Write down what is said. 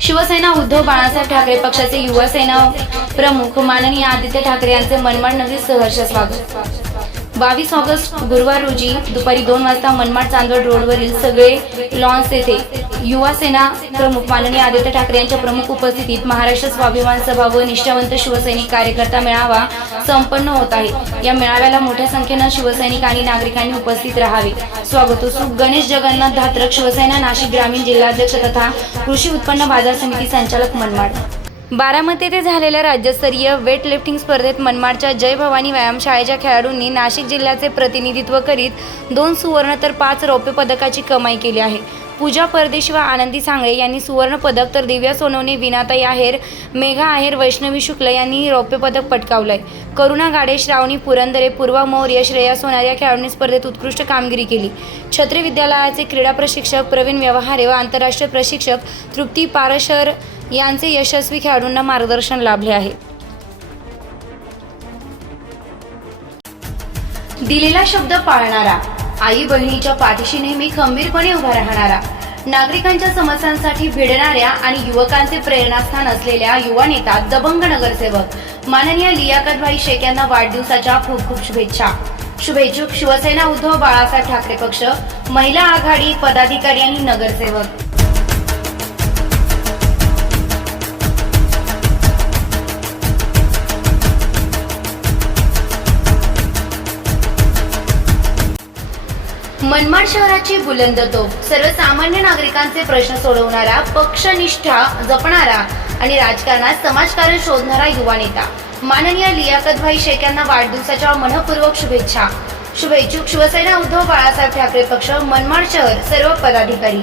शिवसेना उद्धव बाळासाहेब ठाकरे पक्षाचे युवा सेना प्रमुख माननीय आदित्य ठाकरे यांचे मनमाड नगरी सहर्ष स्वागत. बावीस ऑगस्ट गुरुवार रोजी दुपारी दोन वाजता मनमाड चांदवड रोडवरील सगळे लॉन्स येथे युवा सेना प्रमुख माननीय आदित्य ठाकरे यांच्या प्रमुख उपस्थितीत महाराष्ट्र स्वाभिमान सभा व निष्ठावंत शिवसैनिक कार्यकर्ता मेळावा संपन्न होत आहे. या मेळाव्याला मोठ्या संख्येनं शिवसैनिक आणि नागरिकांनी उपस्थित राहावे. स्वागत हो गणेश जगन्नाथ धात्रक शिवसेना नाशिक ग्रामीण जिल्हाध्यक्ष तथा कृषी उत्पन्न बाजार समिती संचालक मनमाड. बारामती येथे झालेल्या राज्यस्तरीय वेटलिफ्टिंग स्पर्धेत मनमाडच्या जय भवानी व्यायामशाळेच्या खेळाडूंनी नाशिक जिल्ह्याचे प्रतिनिधित्व करीत दोन सुवर्ण तर पाच रौप्य पदकाची कमाई केली आहे. पूजा परदेश व आनंदी सांगळे यांनी सुवर्णपदक तर दिव्या सोनवणे विनाताई आहेर मेघा आहेर वैष्णवी शुक्ल यांनी रौप्यपदक पटकावलंय. करुणा गाडे श्रावणी पुरंदरे पूर्वा मौर्य श्रेया सोनार या खेळाडूंनी स्पर्धेत उत्कृष्ट कामगिरी केली. छत्री विद्यालयाचे क्रीडा प्रशिक्षक प्रवीण व्यवहारे व आंतरराष्ट्रीय प्रशिक्षक तृप्ती पारशर यांचे यशस्वी खेळाडूंना मार्गदर्शन लाभले आहे. दिलेला शब्द पाळणारा. आई बहिणीच्या पाठीशी नेहमी खंबीरपणे उभा राहणारा नागरिकांच्या समस्यांसाठी भिडणाऱ्या आणि युवकांचे प्रेरणास्थान असलेल्या युवा नेता दबंग नगरसेवक माननीय लियाकतभाई शेख यांना वाढदिवसाच्या खूप खूप शुभेच्छा. शुभेच्छुक शिवसेना उद्धव बाळासाहेब ठाकरे पक्ष महिला आघाडी पदाधिकारी आणि नगरसेवक. मनमाड शहराची बुलंद तोफ. सर्वसामान्य नागरिकांचे प्रश्न सोडवणारा पक्षनिष्ठा जपणारा आणि राजकारणात समाजकारण शोधणारा युवा नेता. माननीय लियाकतभाई शेख यांना वाढदिवसाच्या मनपूर्वक शुभेच्छा. शुभेच्छुक शिवसेना उद्धव बाळासाहेब ठाकरे पक्ष मनमाड शहर सर्व पदाधिकारी.